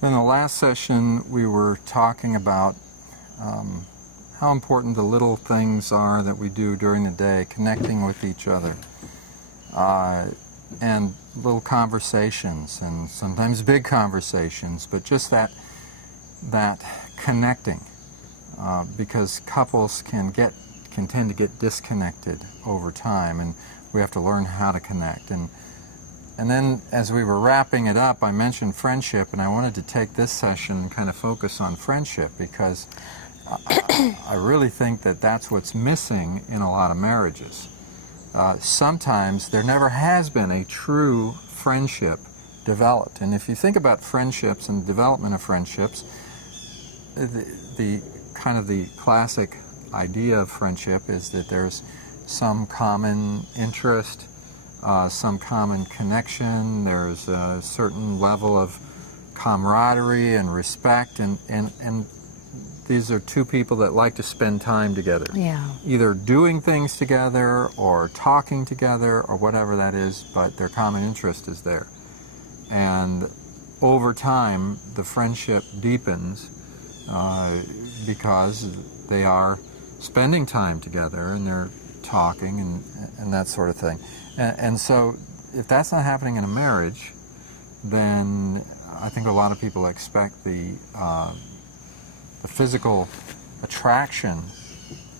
In the last session, we were talking about how important the little things are that we do during the day, connecting with each other, and little conversations, and sometimes big conversations, but just that connecting, because couples can tend to get disconnected over time, and we have to learn how to connect. And then, as we were wrapping it up, I mentioned friendship, and I wanted to take this session and kind of focus on friendship, because I really think that that's what's missing in a lot of marriages. Sometimes there never has been a true friendship developed. And if you think about friendships and development of friendships, the kind of the classic idea of friendship is that there's some common interest, some common connection, there's a certain level of camaraderie and respect, and these are two people that like to spend time together. Yeah. Either doing things together or talking together or whatever that is, but their common interest is there. And over time, the friendship deepens because they are spending time together and they're talking and that sort of thing. And so if that's not happening in a marriage, then I think a lot of people expect the physical attraction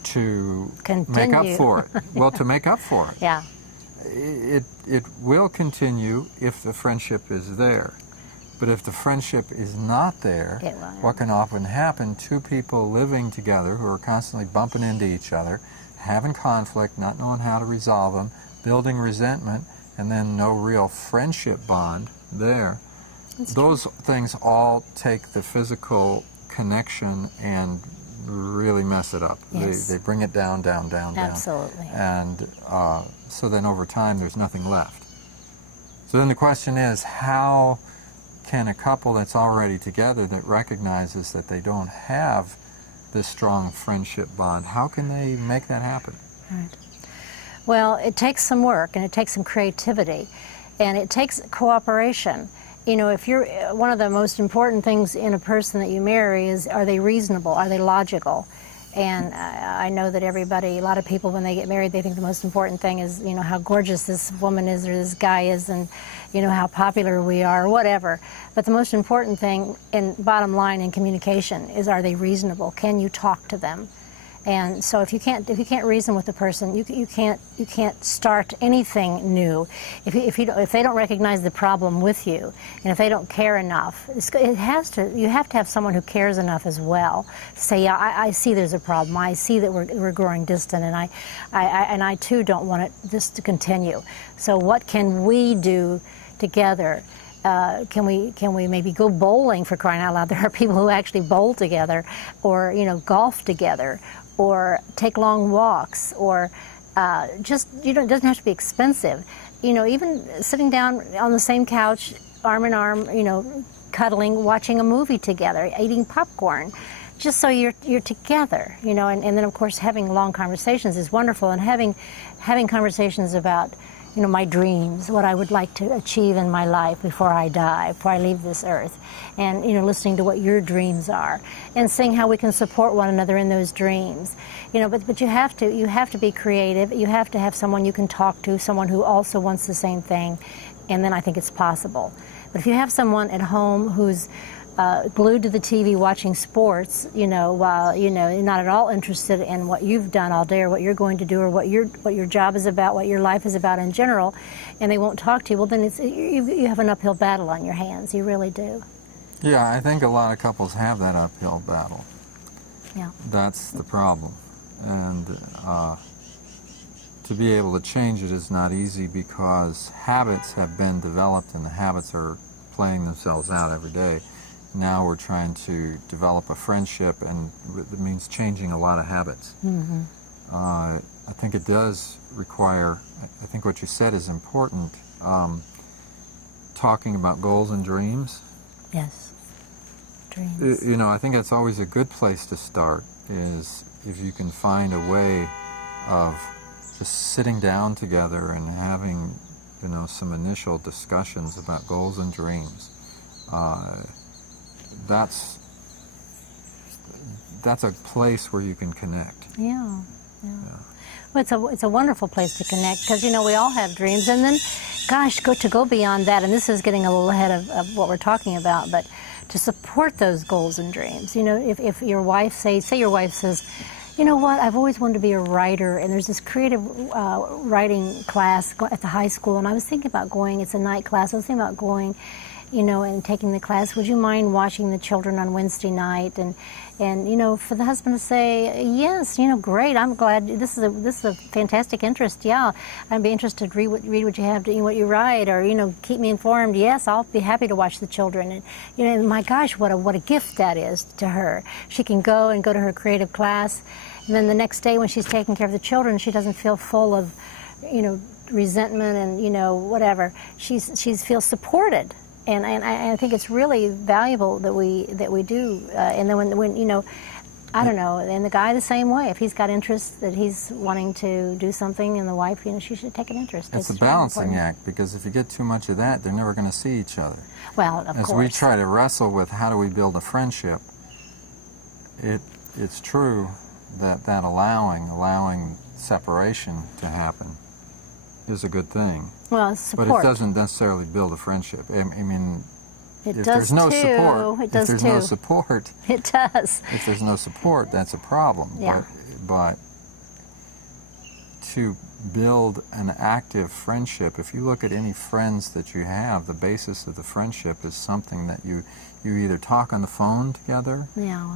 to make up for it. Well, to make up for it. Yeah. It will continue if the friendship is there. But if the friendship is not there, what can often happen, two people living together who are constantly bumping into each other, having conflict, not knowing how to resolve them, building resentment, and then no real friendship bond there. Those things all take the physical connection and really mess it up. Yes. They bring it down, down, down, down. Absolutely. And so then over time there's nothing left. So then the question is, how can a couple that's already together that recognizes that they don't have this strong friendship bond, how can they make that happen? Right. Well, it takes some work, and it takes some creativity, and it takes cooperation. You know, if you're, one of the most important things in a person that you marry is, are they reasonable? Are they logical? And I know that everybody, a lot of people, when they get married, they think the most important thing is, you know, how gorgeous this woman is or this guy is, and, you know, how popular we are, or whatever. But the most important thing, and bottom line in communication, is, are they reasonable? Can you talk to them? And so if you can't reason with the person, you can't start anything new. If they don't recognize the problem with you, and if they don't care enough, you have to have someone who cares enough as well to say, yeah, I see there's a problem. I see that we're growing distant, and I too don't want this to continue. So what can we do together? Can we maybe go bowling, for crying out loud? There are people who actually bowl together, or, you know, golf together, or take long walks, or just, you know, it doesn't have to be expensive. You know, even sitting down on the same couch, arm in arm, you know, cuddling, watching a movie together, eating popcorn, just so you're together, you know, and then of course having long conversations is wonderful, and having conversations about, you know, my dreams, what I would like to achieve in my life before I die, before I leave this earth, and, you know, listening to what your dreams are, and seeing how we can support one another in those dreams, you know. But you have to be creative. You have to have someone you can talk to, someone who also wants the same thing, and then I think it's possible. But if you have someone at home who's glued to the TV watching sports, you know, while, you know, you're not at all interested in what you've done all day, or what you're going to do, or what your job is about, what your life is about in general, and they won't talk to you, well, then you have an uphill battle on your hands. You really do. Yeah, I think a lot of couples have that uphill battle. Yeah. That's the problem. And to be able to change it is not easy, because habits have been developed and the habits are playing themselves out every day. Now we're trying to develop a friendship, and it means changing a lot of habits. Mm-hmm. I think it does require, I think what you said is important, talking about goals and dreams. Yes, dreams. You know, I think that's always a good place to start, is if you can find a way of just sitting down together and having, you know, some initial discussions about goals and dreams. that's a place where you can connect. Yeah. Well, it's a wonderful place to connect, because, you know, we all have dreams. And then, gosh, to go beyond that, and this is getting a little ahead of what we're talking about, but to support those goals and dreams. You know, if your wife, say your wife says, you know what, I've always wanted to be a writer, and there's this creative writing class at the high school, and I was thinking about going, it's a night class, I was thinking about going, you know, and taking the class. Would you mind watching the children on Wednesday night? And you know, for the husband to say, yes, you know, great, I'm glad, this is a fantastic interest, yeah, I'd be interested to read what you have, what you write, or, you know, keep me informed, yes, I'll be happy to watch the children. And, you know, my gosh, what a gift that is to her. She can go to her creative class, and then the next day when she's taking care of the children, she doesn't feel full of, you know, resentment and, you know, whatever. She feels supported. And I think it's really valuable that we do. And then when you know, I don't know, and the guy the same way. If he's got interest that he's wanting to do something, and the wife, you know, she should take an interest. It's a balancing act, because if you get too much of that, they're never going to see each other. Well, of course. As we try to wrestle with how do we build a friendship, it's true that allowing separation to happen is a good thing. Well, support. But it doesn't necessarily build a friendship. I mean, if there's no support, it does if there's no support, it does. If there's no support, that's a problem. Yeah. But to build an active friendship, if you look at any friends that you have, the basis of the friendship is something that you either talk on the phone together,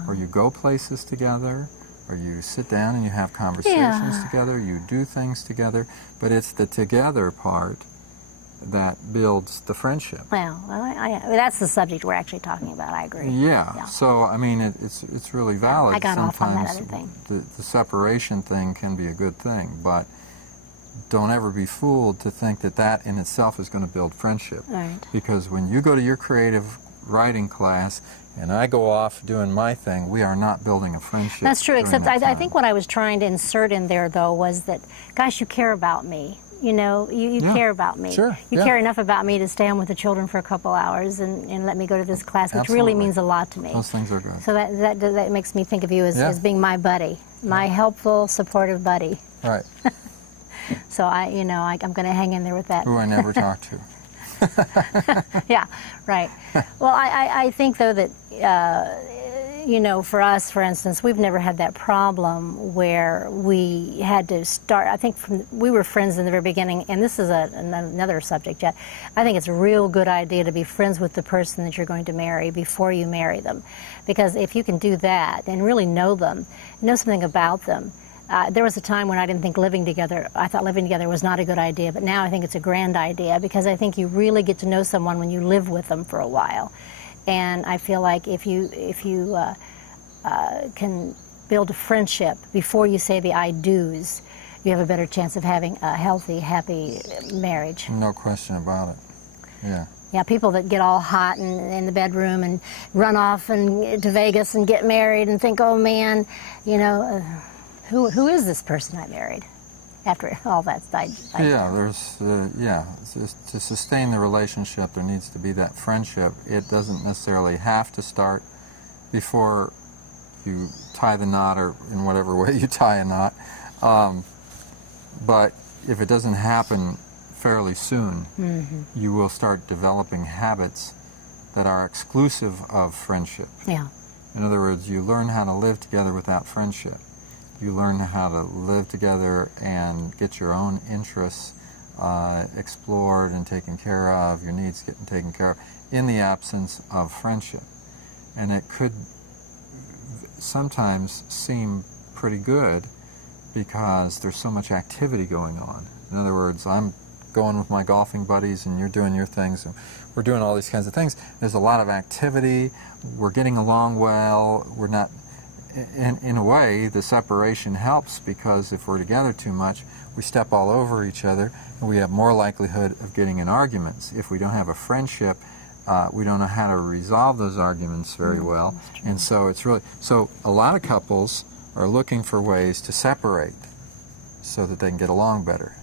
or you go places together, or you sit down and you have conversations together, you do things together, but it's the together part that builds the friendship. Well, that's the subject we're actually talking about, I agree. Yeah. So, I mean, it's really valid. I got Sometimes off on that other thing. The separation thing can be a good thing, but don't ever be fooled to think that in itself is going to build friendship. Right. Because when you go to your creative writing class and I go off doing my thing, we are not building a friendship. That's true, except I think what I was trying to insert in there, though, was that, gosh, you care about me. You know, you care about me. Sure. You care enough about me to stay on with the children for a couple hours and let me go to this class, which Absolutely. really means a lot to me. Those things are good. So that makes me think of you as being my buddy, my helpful, supportive buddy. Right. So I'm going to hang in there with that. Who I never talk to. Yeah, right. Well, I think, though, that, you know, for us, for instance, we've never had that problem where we had to start. I think we were friends in the very beginning, and this is another subject yet. I think it's a real good idea to be friends with the person that you're going to marry before you marry them. Because if you can do that and really know them, know something about them, there was a time when I didn't think I thought living together was not a good idea, but now I think it's a grand idea, because I think you really get to know someone when you live with them for a while. And I feel like if you can build a friendship before you say the I do's, you have a better chance of having a healthy, happy marriage. No question about it. Yeah. Yeah, people that get all hot in the bedroom and run off to Vegas and get married and think, oh man, you know, who is this person I married? After all that's died. To sustain the relationship, there needs to be that friendship. It doesn't necessarily have to start before you tie the knot, or in whatever way you tie a knot. But if it doesn't happen fairly soon, you will start developing habits that are exclusive of friendship. Yeah. In other words, you learn how to live together without friendship. You learn how to live together and get your own interests explored and taken care of, your needs getting taken care of, in the absence of friendship. And it could sometimes seem pretty good because there's so much activity going on. In other words, I'm going with my golfing buddies and you're doing your things, and we're doing all these kinds of things. There's a lot of activity, we're getting along well, we're not... In a way, the separation helps, because if we're together too much, we step all over each other, and we have more likelihood of getting in arguments. If we don't have a friendship, we don't know how to resolve those arguments very well, and so a lot of couples are looking for ways to separate so that they can get along better.